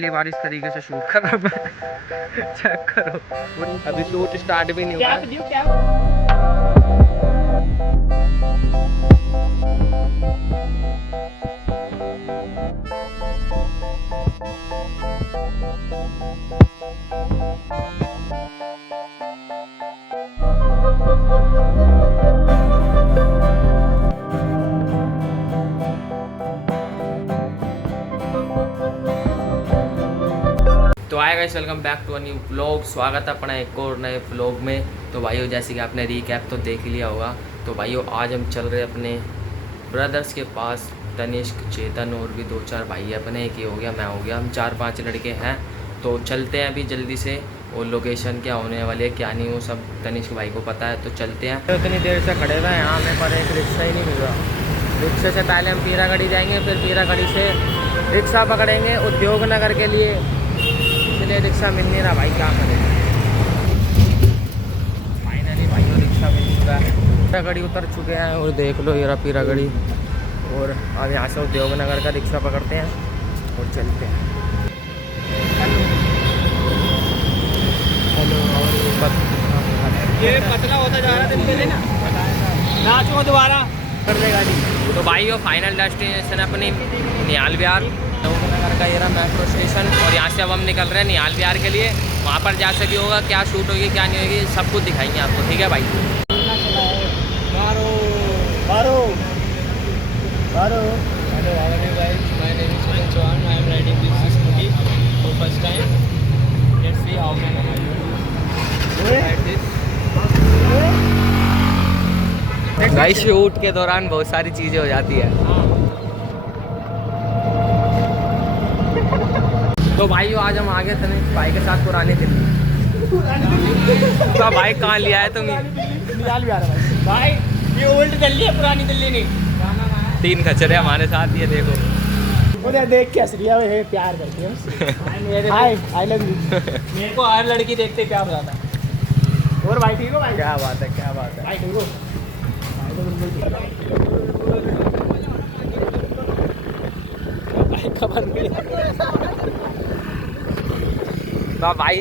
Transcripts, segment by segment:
पहली बार इस तरीके से शूट कर रहा मैं। चेक करो, अभी शूट स्टार्ट भी नहीं हुआ। तो hey guys, welcome back to a new vlog. स्वागत है अपना एक और नए व्लॉग में। तो भाइयों, जैसे कि आपने रीकैप तो देख लिया होगा। तो भाइयों, आज हम चल रहे अपने ब्रदर्स के पास। तनिष्क, चेतन और भी 2-4 भाई है अपने। एक ही हो गया, मैं हो गया, हम 4-5 लड़के हैं। तो चलते हैं अभी जल्दी से। और लोकेशन क्या होने वाली है क्या नहीं, वो सब तनिष्क भाई को पता है। तो चलते हैं। तो इतनी देर से खड़े हुए हैं यहाँ में, पर एक रिक्शा ही नहीं मिल रहा। रिक्शे से पहले हम पीरागढ़ी जाएंगे, फिर पीरागढ़ी से रिक्शा पकड़ेंगे उद्योग नगर के लिए। इसलिए रिक्शा मिल नहीं रहा भाई, क्या करें। फाइनली भाई रिक्शा मिल चुका है। पीरागढ़ी उतर चुके हैं और देख लो ये पीरागढ़ी। और अब यहाँ से उद्योग नगर का रिक्शा पकड़ते हैं और चलते हैं। ये पतला होता जा रहा है दिन पे दिन। नाचो दोबारा कर दे गाड़ी। तो भाई वो फाइनल डेस्टिनेशन अपनी निहाल विहार नगर का, ये रहा मेट्रो स्टेशन। और यहाँ से अब हम निकल रहे हैं निहाल विहार के लिए। वहाँ पर जैसे भी होगा, क्या शूट होगी क्या नहीं होगी, सब कुछ दिखाएंगे आपको। ठीक है भाई। मारो मारो मारो। Hello guys, my name is Sunil Chauhan. I am riding this scooty for first time. Let's see how can I ride this. भाई शूट के दौरान बहुत सारी चीज़ें हो जाती है। तो भाई आज हम आ गए थे भाई के साथ पुरानी दिल्ली। तो भाई कहाँ लिया है तुम्हें? निहाल विहार भाई। भाई ये ओल्ड दिल्ली है, पुरानी दिल्ली नहीं। 3 खचरे हमारे साथ, ये देखो। उधर देख के हंस है, प्यार करती है उससे। हाय आई लव यू। मेरे को हर लड़की देखते प्यार हो जाता है। और भाई ठीक हो भाई? क्या बात है, क्या बात है भाई ठीक हो? भाई खबर नहीं। तो भाई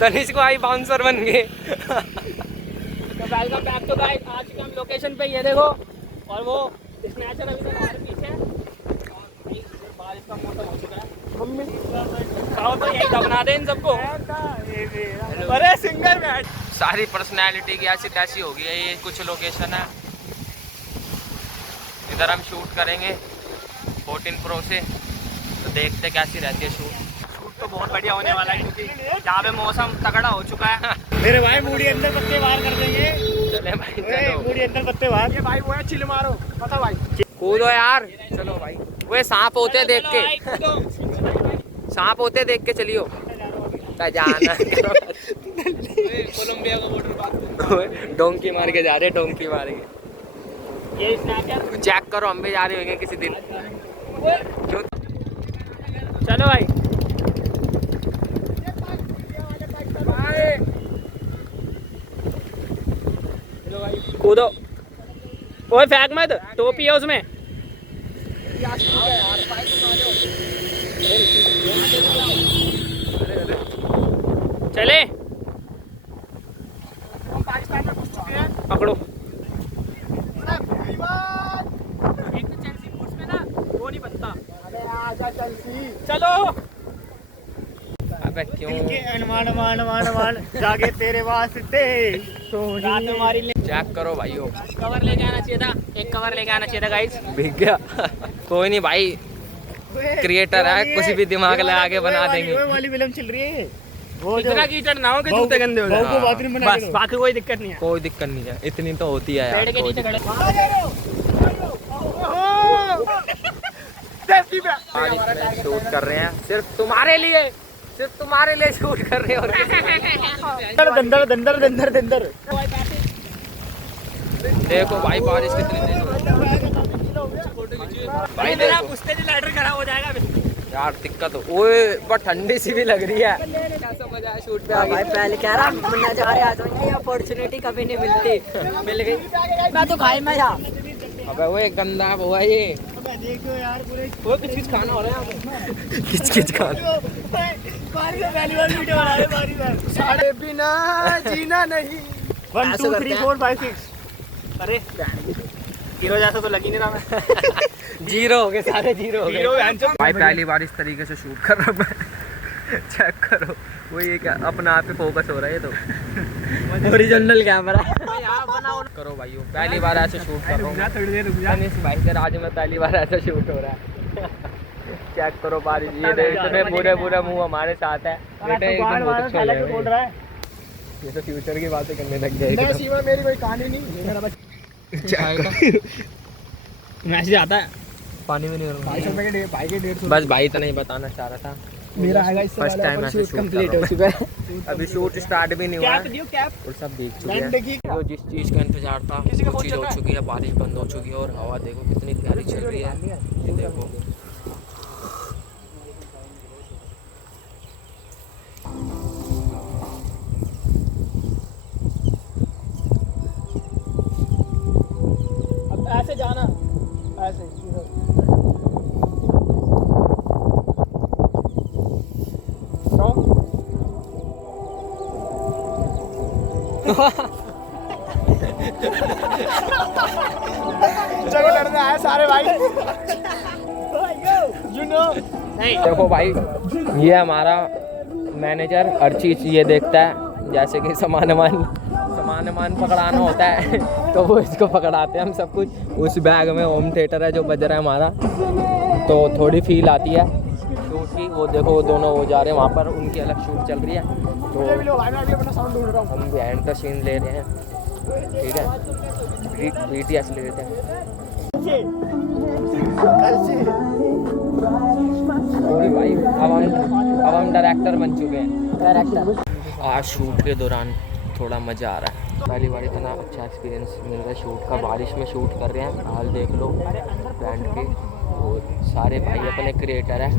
तनिष्क को आई बाउंसर बन गए। तो वेलकम बैक टू गाइस। आज के हम लोकेशन पे ये देखो, और वो स्नैचर अभी तक हमारे पीछे है। बारिश का मौसम हो चुका है। मम्मी तो यही दबना दे इन सबको। अरे सिंगर बैठ। सारी पर्सनैलिटी की ऐसी तैसी हो गई है। ये कुछ लोकेशन है, इधर हम शूट करेंगे 14 Pro से। तो देखते कैसी रहती है शूट तो बहुत बढ़िया होने वाला है, क्योंकि यहाँ पे मौसम तगड़ा हो चुका है। मेरे भाई मूडी अंदर पत्ते बाहर कर देंगे। चले भाई, चलो मूडी अंदर पत्ते बाहर। ये भाई वो है, चिल मारो पता भाई। कूदो यार, चलो भाई। वे सांप होते देख के, सांप होते देख के चलियो। जाना कोलंबिया का बॉर्डर डोंकी मार के जा रहे, डोंकी मार के। ये स्नैचर चेक करो, हम भी जा रहे होंगे किसी दिन। क्यों? चलो भाई। कूदो। ओए फेंक मत, टोपी है उसमें। चले हम पाकिस्तान में घुस चुके हैं। पकड़ो। एक तो चेल्सी बूट्स में ना वो नहीं बनता। अरे आजा चेल्सी, चलो। अबे क्यों? मान जागे तेरे वास्ते सोनी हमारी। चेक करो भाइयों। कवर लेके आना चाहिए था, एक कवर लेके आना चाहिए था गाइस। भीग गया। कोई नहीं भाई, क्रिएटर है, कुछ भी दिमाग लगा के बना देंगे। वो वाली फिल्म चल रही है। वो इतना कीचड़ ना हो कि जूते गंदे हो जाए। बस बाकी कोई दिक्कत नहीं है। कोई दिक्कत नहीं है, इतनी तो होती है यार। पेड़ के नीचे खड़े शूट कर रहे हैं सिर्फ तुम्हारे लिए, सिर्फ तुम्हारे लिए शूट कर रहे हो। दंदर दंदर दंदर। देखो भाई बारिश कितनी तेज हो रही है। भाई मेरा मुझसे लाइटर खराब हो जाएगा यार, दिक्कत हो। ओए बट ठंडी सी भी लग रही है। कैसा मजा है शूट पे आ भाई पहले कह रहा नजारे आ जाएंगे, अपॉर्चुनिटी कभी नहीं मिलती, मिल गई। मैं तो खाई मैं यहाँ। अबे वो एक गंदा वो है ये। देखो यार पूरे वो किच खाना हो रहा है किच खाना पहली बार वीडियो बना रहे बारी बार साढ़े बिना जीना नहीं 1 2 3 4 5 6 अरे हीरो जैसा तो लग ही नहीं रहा मैं जीरो हो गए, सारे जीरो हो हीरो गए भाई। पहली बार इस तरीके से शूट कर रहा हूँ मैं। चेक करो वो ये क्या अपना आप पे फोकस हो रहा है, ये तो ओरिजिनल कैमरा करो भाई। पहली बार ऐसे शूट कर रहा हूँ भाई के राज में, पहली बार ऐसा शूट हो रहा है। चेक करो बारिश, ये इतने बुरे बुरे मुंह हमारे साथ है बेटा, एकदम बहुत अच्छा लग बोल रहा है। ये तो फ्यूचर की बातें करने लग गए। मैं सीमा मेरी कोई कहानी नहीं मेरा मैसेज आता है पानी में नहीं हो भाई के 150 बस भाई इतना ही बताना चाह रहा था। मेरा आएगा इससे फर्स्ट टाइम ऐसे शूट कंप्लीट हो चुका है, अभी शूट स्टार्ट भी नहीं हुआ है और सब देख चुके हैं। जो जिस चीज़ का इंतजार था वो चीज़ हो चुकी है, बारिश बंद हो चुकी है और हवा देखो कितनी प्यारी चल रही है। ये देखो अब ऐसे जाना ऐसे जगह डरने आए सारे भाई यू नो नहीं। देखो भाई ये हमारा मैनेजर हर चीज़ ये देखता है, जैसे कि सामान पकड़ाना होता है तो वो इसको पकड़ाते हैं हम सब कुछ। उस बैग में होम थिएटर है जो बज रहा है हमारा, तो थोड़ी फील आती है शूट की। वो देखो वो दोनों वो जा रहे हैं वहाँ पर, उनकी अलग शूट चल रही है, तो हम बिहाइंड द सीन ले रहे हैं। ठीक है BTS ले लेते हैं। और भाई अब हम डायरेक्टर बन चुके हैं। आज शूट के दौरान थोड़ा मज़ा आ रहा है, पहली बार इतना अच्छा एक्सपीरियंस मिल रहा है शूट का। बारिश में शूट कर रहे हैं, हाल देख लो बैंड के, और सारे भाई अपने क्रिएटर है,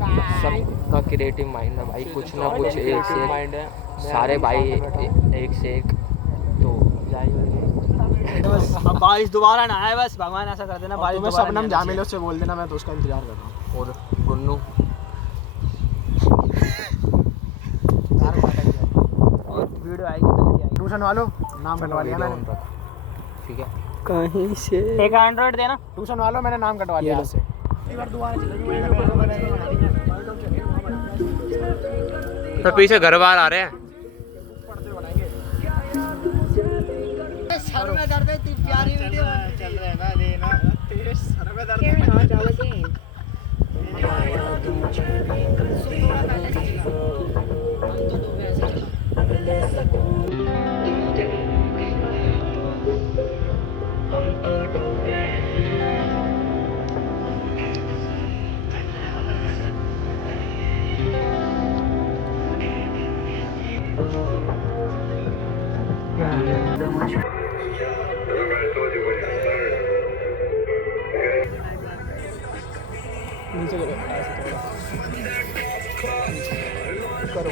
सबका क्रिएटिव माइंड है भाई, कुछ ना कुछ एक से माइंड है, सारे भाई एक से एक। तो अब बारिश दोबारा ना आए, बस भगवान ऐसा कर देना बारिश दोबारा। शबनम जामिल उससे बोल देना, मैं तो उसका इंतजार कर रहा हूँ। और गुन्नू वीडियो आएगी ट्यूशन वालों नाम कटवा लिया मैंने, ठीक है कहीं से एक एंड्रॉइड देना ट्यूशन वालों, मैंने नाम कटवा लिया इससे। तो पीछे घर बार आ रहे हैं। सर में दर्द है, इतनी प्यारी वीडियो चल रहा है ना लेना तेरे सर में दर्द है। हां चावल नीचे करो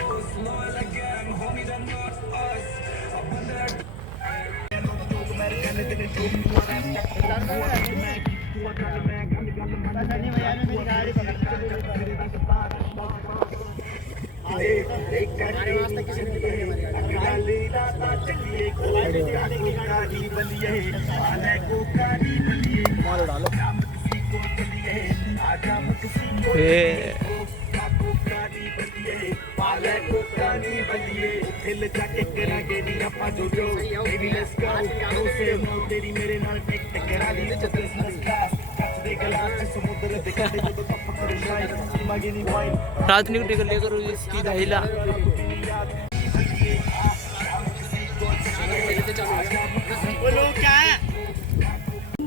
डालो राजनीतिक टिकट लेकर सीधा हिला।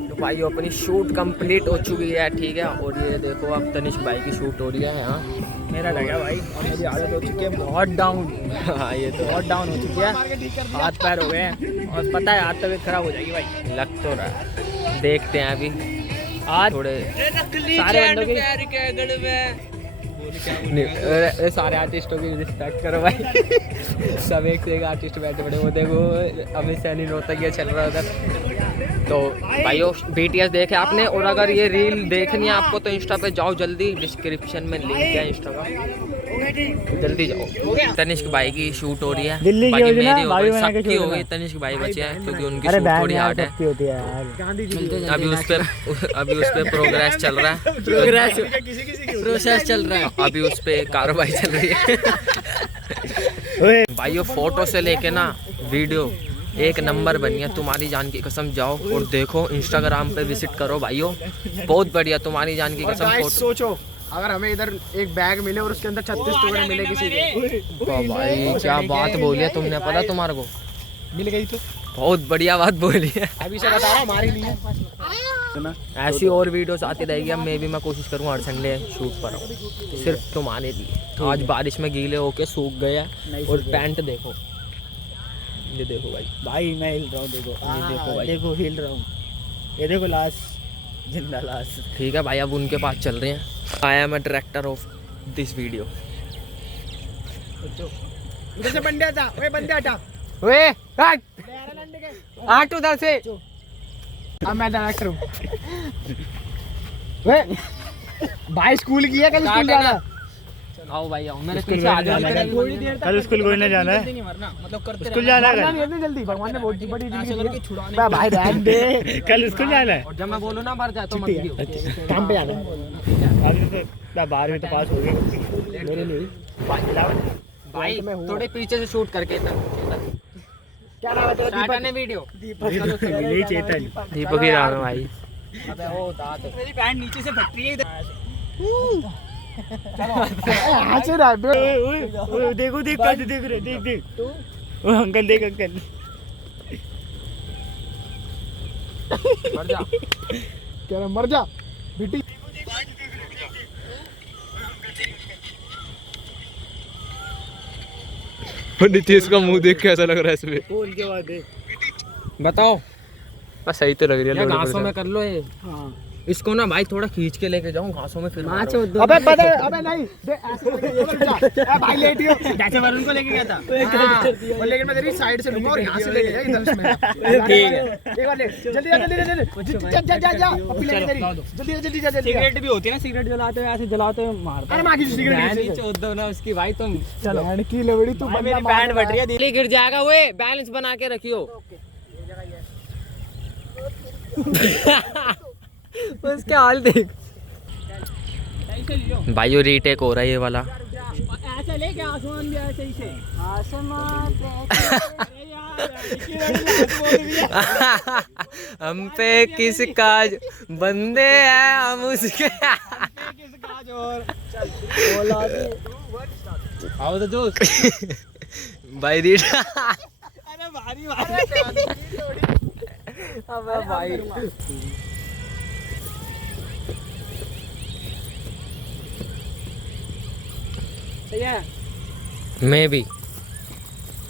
तो भाई अपनी शूट कंप्लीट हो चुकी है, ठीक है। और ये देखो अब तनिष्क भाई की शूट हो रही है यहाँ। मेरा लगा भाई और मेरी हालत हो चुकी है बहुत डाउन। हाँ ये तो बहुत डाउन हो चुकी है, हाथ पैर हो गए हैं और पता है हाथ तबीयत खराब हो जाएगी भाई। लग तो रहा है, देखते हैं अभी आज थोड़े सारे बंदों की सारे आर्टिस्टों की रिस्पेक्ट करो भाई। सब एक से एक आर्टिस्ट बैठे बड़े, वो देखो अभी सैनी नौतंगिया चल रहा है उधर। तो भाइयों BTS देखे आपने, और अगर ये रील देखनी है आपको तो इंस्टा पे जाओ जल्दी, डिस्क्रिप्शन में लिंक है इंस्टा का, जल्दी जाओ। तनिष्क भाई की शूट हो रही है, दिल्ली की बाकी होगी ना, मेरी हो भाभी गई, बना के सबकी शूट हो गई, है। तनिष्क भाई बचे हैं क्योंकि उनकी अरे शूट बहन थोड़ी यार हार्ड है। सबकी होती है यार। अभी उस पे प्रोग्रेस चल रहा है, प्रोसेस चल रहा है। अभी उस पे कार्रवाई चल रही है। भाइयों फोटो से लेके ना वीडियो एक नंबर बनी है, तुम्हारी जान की कसम। जाओ और देखो, इंस्टाग्राम पे विजिट करो भाइयों, बहुत बढ़िया, तुम्हारी जान की कसम। फोटो सोचो अगर हमें इधर एक बैग मिले और उसके अंदर 36 टुकड़े मिले किसी के, भाई क्या बात बोली है तुमने, पता तुम्हारे को मिल गई तो बहुत बढ़िया बात बोली है। अभी से बता रहा हूँ हमारे लिए। ऐसी और वीडियोस आती रहेगी। अब मैं कोशिश करूँगा हर संडे शूट पर आऊँ, सिर्फ तुम्हारे लिए। आज बारिश में गीले होके सूख गया, और पैंट देखो, ये देखो भाई, भाई मैं हिल रहा हूँ, देखो ये देखो भाई, देखो हिल रहा हूँ, ये देखो लाश, जिंदा लाश। ठीक है भाई, अब उनके पास चल रहे हैं। I am a director of this video. उधर से बंदे हटा, ओए बंदे हटा, वे हट, हट उधर से। अब मैं डायरेक्टर हूँ। वे भाई स्कूल की है, कल स्कूल जाना। आओ भाई आओ, मेरे पीछे आ जाओ। कल स्कूल कोई ना जाना है, मतलब स्कूल जाना है जल्दी, भगवान ने बहुत बड़ी भाई रहने दे, कल स्कूल जाना है। और जब मैं बोलूँ ना मर जाए तो मत दियो। काम पे जाना है, तो 12वीं तो पास हो गई मेरे लिए। भाई थोड़े पीछे से शूट करके क्या नाम है तेरा? स्टार्ट ने वीडियो यही चेतन, दीपक ही नाम है भाई। मेरी पैंट नीचे से फट रही है इधर। देखो देख कैसे देख रहे, देख देख ओ अंकल, देख अंकल, मर जा, कह रहा मर जा बेटी। नीतीश का मुंह देख के ऐसा लग रहा है इसमें। बोल के बाद देख, बताओ, बस सही तो लग रही है। लोड घासों में कर लो ये। हाँ। इसको ना भाई थोड़ा खींच के लेके जाऊं घासों में, फिर मारो। अबे पता है, अबे नहीं दे ऐसे करके जा भाई, लेटियो जैसे वरुण को लेके गया था। हाँ, और लेकिन मैं तेरी साइड से लूंगा और यहां से लेके जा इधर इसमें। ठीक है, एक बार ले, जल्दी जा जल्दी जा जा अपनी लेके तेरी, जल्दी जा। सिगरेट भी होती है ना, सिगरेट जलाते हुए ऐसे जलाते हुए मारते अरे मां की सिगरेट हैं। चोद दो ना उसकी भाई तुम। चल हैंड की लवड़ी तू, मेरी पैंट फट रही है। दिल्ली गिर जाएगा, वो बैलेंस बना के रखियो। उसके हाल देख भाइयों रीटेक हो रहा है ये वाला। ऐसा ले के आसमान भी ऐसे ही से आसमान हम पे किस काज बंदे हैं हम उसके। आओ तो जोश भाई रीट। अरे भारी अबे भाई सही है। मैं भी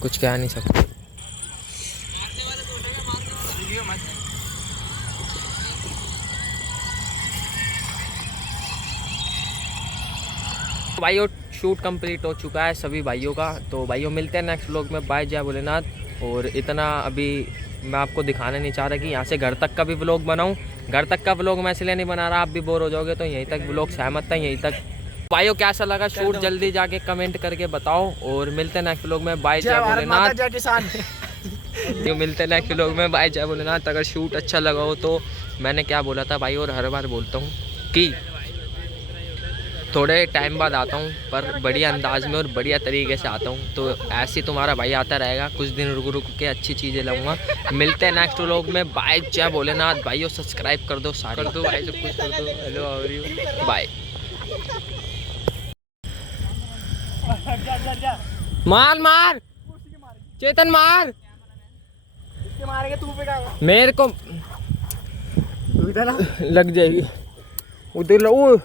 कुछ कह नहीं सकता। भाइयों शूट कंप्लीट हो चुका है सभी भाइयों का। तो भाइयों मिलते हैं नेक्स्ट व्लॉग में। बाय जय भोलेनाथ। और इतना अभी मैं आपको दिखाने नहीं चाह रहा कि यहाँ से घर तक का भी व्लॉग बनाऊँ। घर तक का व्लॉग मैं इसलिए नहीं बना रहा, आप भी बोर हो जाओगे, तो यहीं तक व्लॉग सहमत था, यहीं तक। भाइयों कैसा लगा शूट जल्दी जाके कमेंट करके बताओ। और मिलते हैं नेक्स्ट व्लॉग में। बाय जय भोलेनाथ। जय किसान। मिलते हैं नेक्स्ट व्लॉग में। बाय जय भोलेनाथ। अगर शूट अच्छा लगा हो तो मैंने क्या बोला था भाई, और हर बार बोलता हूँ कि थोड़े टाइम बाद आता हूँ, पर बढ़िया अंदाज में और बढ़िया तरीके से आता हूँ। तो ऐसे तुम्हारा भाई आता रहेगा, कुछ दिन रुक रुक के अच्छी चीज़ें लाऊंगा। मिलते हैं नेक्स्ट व्लॉग में। बाय जय भोलेनाथ। भाइयों सब्सक्राइब कर दो, सारे कर दो भाई, सब कुछ कर दो। Hello how are you, bye. मार मार चेतन मार, मारेंगे तू पे क्या मेरे को लग जाएगी उधर लो।